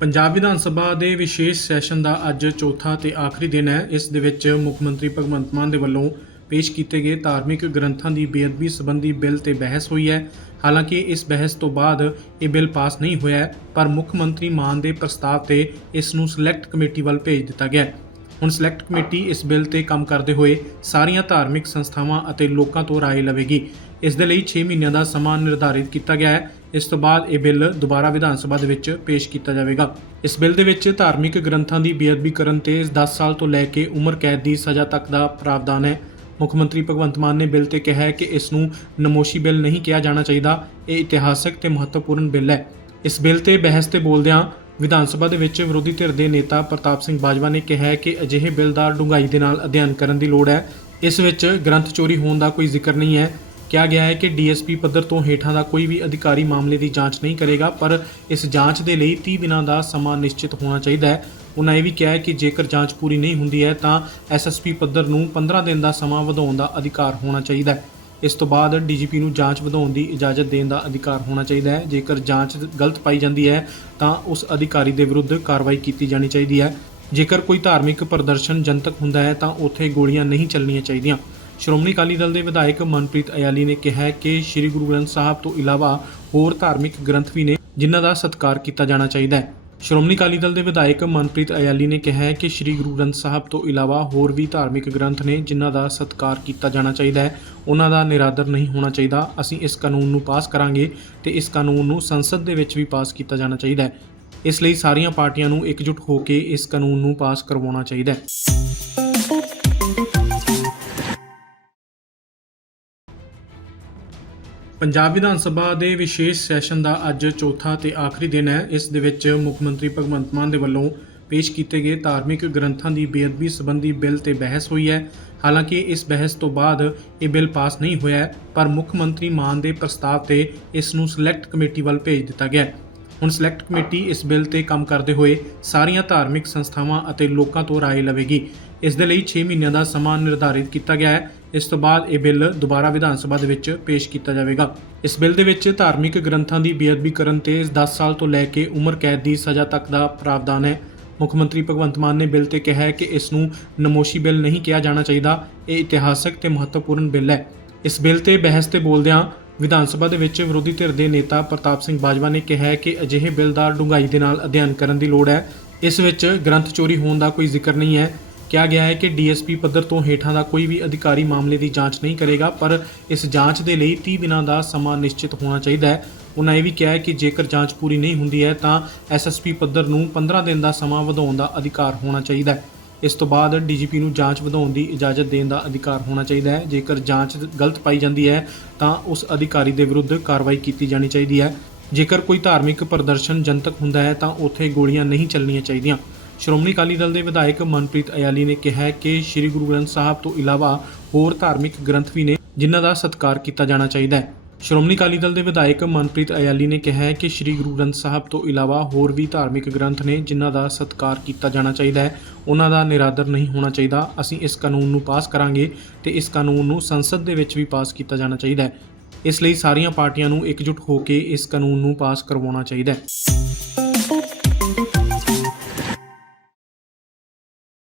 ਪੰਜਾਬ ਵਿਧਾਨ ਸਭਾ ਦੇ ਵਿਸ਼ੇਸ਼ ਸੈਸ਼ਨ ਦਾ ਅੱਜ ਚੌਥਾ ਤੇ ਆਖਰੀ ਦਿਨ ਹੈ ਇਸ ਦੇ ਵਿੱਚ ਮੁੱਖ ਮੰਤਰੀ ਭਗਵੰਤ ਮਾਨ ਦੇ ਵੱਲੋਂ ਪੇਸ਼ ਕੀਤੇ ਗਏ ਧਾਰਮਿਕ ਗ੍ਰੰਥਾਂ ਦੀ ਬੇਅਦਬੀ ਸੰਬੰਧੀ ਬਿੱਲ ਤੇ ਬਹਿਸ ਹੋਈ ਹੈ ਹਾਲਾਂਕਿ ਇਸ ਬਹਿਸ ਤੋਂ ਬਾਅਦ ਇਹ ਬਿੱਲ ਪਾਸ ਨਹੀਂ ਹੋਇਆ ਹੈ, ਪਰ ਮੁੱਖ ਮੰਤਰੀ ਮਾਨ ਦੇ ਪ੍ਰਸਤਾਵ ਤੇ ਇਸ ਨੂੰ ਸਿਲੈਕਟ ਕਮੇਟੀ ਵੱਲ ਭੇਜ ਦਿੱਤਾ ਗਿਆ ਹੈ ਹੁਣ ਸਿਲੈਕਟ ਕਮੇਟੀ ਇਸ ਬਿੱਲ ਤੇ ਕੰਮ ਕਰਦੇ ਹੋਏ ਸਾਰੀਆਂ ਧਾਰਮਿਕ ਸੰਸਥਾਵਾਂ ਅਤੇ ਲੋਕਾਂ ਤੋਂ رائے ਲਵੇਗੀ ਇਸ ਦੇ ਲਈ 6 ਮਹੀਨਿਆਂ ਦਾ ਸਮਾਂ ਨਿਰਧਾਰਿਤ ਕੀਤਾ ਗਿਆ ਹੈ ਇਸ ਤੋਂ ਬਾਅਦ ਇਹ ਬਿੱਲ ਦੁਬਾਰਾ ਵਿਧਾਨ ਸਭਾ ਦੇ ਵਿੱਚ ਪੇਸ਼ ਕੀਤਾ ਜਾਵੇਗਾ। ਇਸ ਬਿੱਲ ਦੇ ਵਿੱਚ ਧਾਰਮਿਕ ਗ੍ਰੰਥਾਂ ਦੀ ਬੇਅਦਬੀ ਕਰਨ ਤੇ 10 ਸਾਲ ਤੋਂ ਲੈ ਕੇ ਉਮਰ ਕੈਦ ਦੀ ਸਜ਼ਾ ਤੱਕ ਦਾ ਪ੍ਰਾਵਧਾਨ ਹੈ। ਮੁੱਖ ਮੰਤਰੀ ਭਗਵੰਤ ਮਾਨ ਨੇ ਬਿੱਲ ਤੇ ਕਿਹਾ ਹੈ ਕਿ ਇਸ ਨੂੰ ਨਮੋਸ਼ੀ ਬਿੱਲ ਨਹੀਂ ਕਿਹਾ ਜਾਣਾ ਚਾਹੀਦਾ। ਇਹ ਇਤਿਹਾਸਕ ਤੇ ਮਹੱਤਵਪੂਰਨ ਬਿੱਲ ਹੈ। ਇਸ ਬਿੱਲ ਤੇ ਬਹਿਸ ਤੇ ਬੋਲਦਿਆਂ ਵਿਧਾਨ ਸਭਾ ਦੇ ਵਿੱਚ ਵਿਰੋਧੀ ਧਿਰ ਦੇ ਨੇਤਾ ਪ੍ਰਤਾਪ ਸਿੰਘ ਬਾਜਵਾ ਨੇ ਕਿਹਾ ਹੈ ਕਿ ਅਜਿਹੇ ਬਿੱਲ ਦਾ ਡੂੰਘਾਈ ਦੇ ਨਾਲ ਅਧਿਐਨ ਕਰਨ ਦੀ ਲੋੜ ਹੈ। ਇਸ ਵਿੱਚ ਗ੍ਰੰਥ ਚੋਰੀ ਹੋਣ ਦਾ ਕੋਈ ਜ਼ਿਕਰ ਨਹੀਂ ਹੈ। ਕਿਹਾ ਗਿਆ ਹੈ ਕਿ ਡੀਐਸਪੀ ਪੱਧਰ ਤੋਂ ਹੇਠਾਂ ਦਾ ਕੋਈ ਵੀ ਅਧਿਕਾਰੀ ਮਾਮਲੇ ਦੀ ਜਾਂਚ ਨਹੀਂ ਕਰੇਗਾ, ਪਰ ਇਸ ਜਾਂਚ ਦੇ ਲਈ 30 ਦਿਨਾਂ ਦਾ ਸਮਾਂ ਨਿਸ਼ਚਿਤ ਹੋਣਾ ਚਾਹੀਦਾ ਹੈ। ਉਹਨਾਂ ਇਹ ਵੀ ਕਿਹਾ ਹੈ ਕਿ ਜੇਕਰ ਜਾਂਚ ਪੂਰੀ ਨਹੀਂ ਹੁੰਦੀ ਹੈ, ਤਾਂ ਐਸਐਸਪੀ ਪੱਧਰ ਨੂੰ 15 ਦਿਨ ਦਾ ਸਮਾਂ ਵਧਾਉਣ ਦਾ ਅਧਿਕਾਰ ਹੋਣਾ ਚਾਹੀਦਾ ਹੈ। ਇਸ ਤੋਂ ਬਾਅਦ ਡੀਜੀਪੀ ਨੂੰ ਜਾਂਚ ਵਧਾਉਣ ਦੀ ਇਜਾਜ਼ਤ ਦੇਣ ਦਾ ਅਧਿਕਾਰ ਹੋਣਾ ਚਾਹੀਦਾ ਹੈ। ਜੇਕਰ ਜਾਂਚ ਗਲਤ ਪਾਈ ਜਾਂਦੀ ਹੈ, ਤਾਂ ਉਸ ਅਧਿਕਾਰੀ ਦੇ ਵਿਰੁੱਧ ਕਾਰਵਾਈ ਕੀਤੀ ਜਾਣੀ ਚਾਹੀਦੀ ਹੈ। ਜੇਕਰ ਕੋਈ ਧਾਰਮਿਕ ਪ੍ਰਦਰਸ਼ਨ ਜਨਤਕ ਹੁੰਦਾ ਹੈ, ਤਾਂ ਉੱਥੇ ਗੋਲੀਆਂ ਨਹੀਂ ਚੱਲਣੀਆਂ ਚਾਹੀਦੀਆਂ। ਸ਼੍ਰੋਮਣੀ ਅਕਾਲੀ ਦਲ ਦੇ ਵਿਧਾਇਕ ਮਨਪ੍ਰੀਤ ਅਯਾਲੀ ਨੇ ਕਿਹਾ ਕਿ ਸ੍ਰੀ ਗੁਰੂ ਗ੍ਰੰਥ ਸਾਹਿਬ ਤੋਂ ਇਲਾਵਾ ਹੋਰ ਧਾਰਮਿਕ ਗ੍ਰੰਥ ਵੀ ਨੇ, ਜਿਨ੍ਹਾਂ ਦਾ ਸਤਿਕਾਰ ਕੀਤਾ ਜਾਣਾ ਚਾਹੀਦਾ ਹੈ। ਸ਼੍ਰੋਮਣੀ ਅਕਾਲੀ ਦਲ ਦੇ ਵਿਧਾਇਕ ਮਨਪ੍ਰੀਤ ਅਯਾਲੀ ਨੇ ਕਿਹਾ ਕਿ ਸ੍ਰੀ ਗੁਰੂ ਗ੍ਰੰਥ ਸਾਹਿਬ ਤੋਂ ਇਲਾਵਾ ਹੋਰ ਵੀ ਧਾਰਮਿਕ ਗ੍ਰੰਥ ਨੇ, ਜਿਨ੍ਹਾਂ ਦਾ ਸਤਿਕਾਰ ਕੀਤਾ ਜਾਣਾ ਚਾਹੀਦਾ ਹੈ। ਉਹਨਾਂ ਦਾ ਨਿਰਾਦਰ ਨਹੀਂ ਹੋਣਾ ਚਾਹੀਦਾ। ਅਸੀਂ ਇਸ ਕਾਨੂੰਨ ਨੂੰ ਪਾਸ ਕਰਾਂਗੇ ਤੇ ਇਸ ਕਾਨੂੰਨ ਨੂੰ ਸੰਸਦ ਦੇ ਵਿੱਚ ਵੀ ਪਾਸ ਕੀਤਾ ਜਾਣਾ ਚਾਹੀਦਾ ਹੈ। ਇਸ ਲਈ ਸਾਰੀਆਂ ਪਾਰਟੀਆਂ ਨੂੰ ਇਕਜੁੱਟ ਹੋ ਕੇ ਇਸ ਕਾਨੂੰਨ ਨੂੰ ਪਾਸ ਕਰਵਾਉਣਾ ਚਾਹੀਦਾ ਹੈ। ਪੰਜਾਬ ਵਿਧਾਨ ਸਭਾ ਦੇ ਵਿਸ਼ੇਸ਼ ਸੈਸ਼ਨ ਦਾ ਅੱਜ ਚੌਥਾ ਤੇ ਆਖਰੀ ਦਿਨ ਹੈ। ਇਸ ਦੇ ਵਿੱਚ ਮੁੱਖ ਮੰਤਰੀ ਭਗਵੰਤ ਮਾਨ ਦੇ ਵੱਲੋਂ ਪੇਸ਼ ਕੀਤੇ ਗਏ ਧਾਰਮਿਕ ਗ੍ਰੰਥਾਂ ਦੀ ਬੇਅਦਬੀ ਸੰਬੰਧੀ ਬਿੱਲ ਤੇ ਬਹਿਸ ਹੋਈ ਹੈ। ਹਾਲਾਂਕਿ ਇਸ ਬਹਿਸ ਤੋਂ ਬਾਅਦ ਇਹ ਬਿੱਲ ਪਾਸ ਨਹੀਂ ਹੋਇਆ ਪਰ ਮੁੱਖ ਮੰਤਰੀ ਮਾਨ ਦੇ ਪ੍ਰਸਤਾਵ ਤੇ ਇਸ ਨੂੰ ਸਿਲੈਕਟ ਕਮੇਟੀ ਵੱਲ ਭੇਜ ਦਿੱਤਾ ਗਿਆ ਹੁਣ ਸਿਲੈਕਟ ਕਮੇਟੀ ਇਸ ਬਿੱਲ ਤੇ ਕੰਮ ਕਰਦੇ ਹੋਏ ਸਾਰੀਆਂ ਧਾਰਮਿਕ ਸੰਸਥਾਵਾਂ ਅਤੇ ਲੋਕਾਂ ਤੋਂ رائے ਲਵੇਗੀ ਇਸ ਦੇ ਲਈ 6 ਮਹੀਨਿਆਂ ਦਾ ਸਮਾਂ ਨਿਰਧਾਰਿਤ ਕੀਤਾ ਗਿਆ ਹੈ ਇਸ ਤੋਂ ਬਾਅਦ ਇਹ ਬਿੱਲ ਦੁਬਾਰਾ ਵਿਧਾਨ ਸਭਾ ਦੇ ਵਿੱਚ ਪੇਸ਼ ਕੀਤਾ ਜਾਵੇਗਾ ਇਸ ਬਿੱਲ ਦੇ ਵਿੱਚ ਧਾਰਮਿਕ ਗ੍ਰੰਥਾਂ ਦੀ ਬੇਅਦਬੀ ਕਰਨ ਤੇ 10 ਸਾਲ ਤੋਂ ਲੈ ਕੇ ਉਮਰ ਕੈਦ ਦੀ ਸਜ਼ਾ ਤੱਕ ਦਾ ਪ੍ਰਾਵਧਾਨ ਹੈ ਮੁੱਖ ਮੰਤਰੀ ਭਗਵੰਤ ਮਾਨ ਨੇ ਬਿੱਲ ਤੇ ਕਿਹਾ ਹੈ ਕਿ ਇਸ ਨੂੰ ਨਮੋਸ਼ੀ ਬਿੱਲ ਨਹੀਂ ਕਿਹਾ ਜਾਣਾ ਚਾਹੀਦਾ ਇਹ ਇਤਿਹਾਸਕ ਤੇ ਮਹੱਤਵਪੂਰਨ ਬਿੱਲ ਹੈ ਇਸ ਬਿੱਲ ਤੇ ਬਹਿਸ ਤੇ ਬੋਲਦਿਆਂ ਵਿਧਾਨ ਸਭਾ ਦੇ ਵਿੱਚ ਵਿਰੋਧੀ ਧਿਰ ਦੇ ਨੇਤਾ ਪ੍ਰਤਾਪ ਸਿੰਘ ਬਾਜਵਾ ਨੇ ਕਿਹਾ ਹੈ ਕਿ ਅਜਿਹੇ ਬਿੱਲ ਦਾ ਡੂੰਘਾਈ ਦੇ ਨਾਲ ਅਧਿਐਨ ਕਰਨ ਦੀ ਲੋੜ ਹੈ। ਇਸ ਵਿੱਚ ਗ੍ਰੰਥ ਚੋਰੀ ਹੋਣ ਦਾ ਕੋਈ ਜ਼ਿਕਰ ਨਹੀਂ ਹੈ। ਕਿਹਾ ਗਿਆ ਹੈ ਕਿ ਡੀਐਸਪੀ ਪੱਧਰ ਤੋਂ ਹੇਠਾਂ ਦਾ ਕੋਈ ਵੀ ਅਧਿਕਾਰੀ ਮਾਮਲੇ ਦੀ ਜਾਂਚ ਨਹੀਂ ਕਰੇਗਾ, ਪਰ ਇਸ ਜਾਂਚ ਦੇ ਲਈ 30 ਦਿਨਾਂ ਦਾ ਸਮਾਂ ਨਿਸ਼ਚਿਤ ਹੋਣਾ ਚਾਹੀਦਾ ਹੈ। ਉਹਨਾਂ ਇਹ ਵੀ ਕਿਹਾ ਹੈ ਕਿ ਜੇਕਰ ਜਾਂਚ ਪੂਰੀ ਨਹੀਂ ਹੁੰਦੀ ਹੈ ਤਾਂ ਐਸਐਸਪੀ ਪੱਧਰ ਨੂੰ 15 ਦਿਨ ਦਾ ਸਮਾਂ ਵਧਾਉਣ ਦਾ ਅਧਿਕਾਰ ਹੋਣਾ ਚਾਹੀਦਾ ਹੈ। ਇਸ ਤੋਂ ਬਾਅਦ ਡੀਜੀਪੀ ਨੂੰ ਜਾਂਚ ਵਧਾਉਣ ਦੀ ਇਜਾਜ਼ਤ ਦੇਣ ਦਾ ਅਧਿਕਾਰ ਹੋਣਾ ਚਾਹੀਦਾ ਹੈ। ਜੇਕਰ ਜਾਂਚ ਗਲਤ ਪਾਈ ਜਾਂਦੀ ਹੈ, ਤਾਂ ਉਸ ਅਧਿਕਾਰੀ ਦੇ ਵਿਰੁੱਧ ਕਾਰਵਾਈ ਕੀਤੀ ਜਾਣੀ ਚਾਹੀਦੀ ਹੈ। ਜੇਕਰ ਕੋਈ ਧਾਰਮਿਕ ਪ੍ਰਦਰਸ਼ਨ ਜਨਤਕ ਹੁੰਦਾ ਹੈ, ਤਾਂ ਉੱਥੇ ਗੋਲੀਆਂ ਨਹੀਂ ਚੱਲਣੀਆਂ ਚਾਹੀਦੀਆਂ। ਸ਼੍ਰੋਮਣੀ ਅਕਾਲੀ ਦਲ ਦੇ ਵਿਧਾਇਕ ਮਨਪ੍ਰੀਤ ਅਯਾਲੀ ਨੇ ਕਿਹਾ ਕਿ ਸ੍ਰੀ ਗੁਰੂ ਗ੍ਰੰਥ ਸਾਹਿਬ ਤੋਂ ਇਲਾਵਾ ਹੋਰ ਧਾਰਮਿਕ ਗ੍ਰੰਥ ਵੀ ਨੇ, ਜਿਨ੍ਹਾਂ ਦਾ ਸਤਿਕਾਰ ਕੀਤਾ ਜਾਣਾ ਚਾਹੀਦਾ ਹੈ। ਸ਼੍ਰੋਮਣੀ ਅਕਾਲੀ ਦਲ ਦੇ ਵਿਧਾਇਕ ਮਨਪ੍ਰੀਤ ਅਯਾਲੀ ਨੇ ਕਿਹਾ ਹੈ ਕਿ ਸ੍ਰੀ ਗੁਰੂ ਗ੍ਰੰਥ ਸਾਹਿਬ ਤੋਂ ਇਲਾਵਾ ਹੋਰ ਵੀ ਧਾਰਮਿਕ ਗ੍ਰੰਥ ਨੇ ਜਿਨ੍ਹਾਂ ਦਾ ਸਤਿਕਾਰ ਕੀਤਾ ਜਾਣਾ ਚਾਹੀਦਾ ਹੈ, ਉਹਨਾਂ ਦਾ ਨਿਰਾਦਰ ਨਹੀਂ ਹੋਣਾ ਚਾਹੀਦਾ। ਅਸੀਂ ਇਸ ਕਾਨੂੰਨ ਨੂੰ ਪਾਸ ਕਰਾਂਗੇ ਤੇ ਇਸ ਕਾਨੂੰਨ ਨੂੰ ਸੰਸਦ ਦੇ ਵਿੱਚ ਵੀ ਪਾਸ ਕੀਤਾ ਜਾਣਾ ਚਾਹੀਦਾ ਹੈ। ਇਸ ਲਈ ਸਾਰੀਆਂ ਪਾਰਟੀਆਂ ਨੂੰ ਇਕਜੁੱਟ ਹੋ ਕੇ ਇਸ ਕਾਨੂੰਨ ਨੂੰ ਪਾਸ ਕਰਵਾਉਣਾ ਚਾਹੀਦਾ ਹੈ।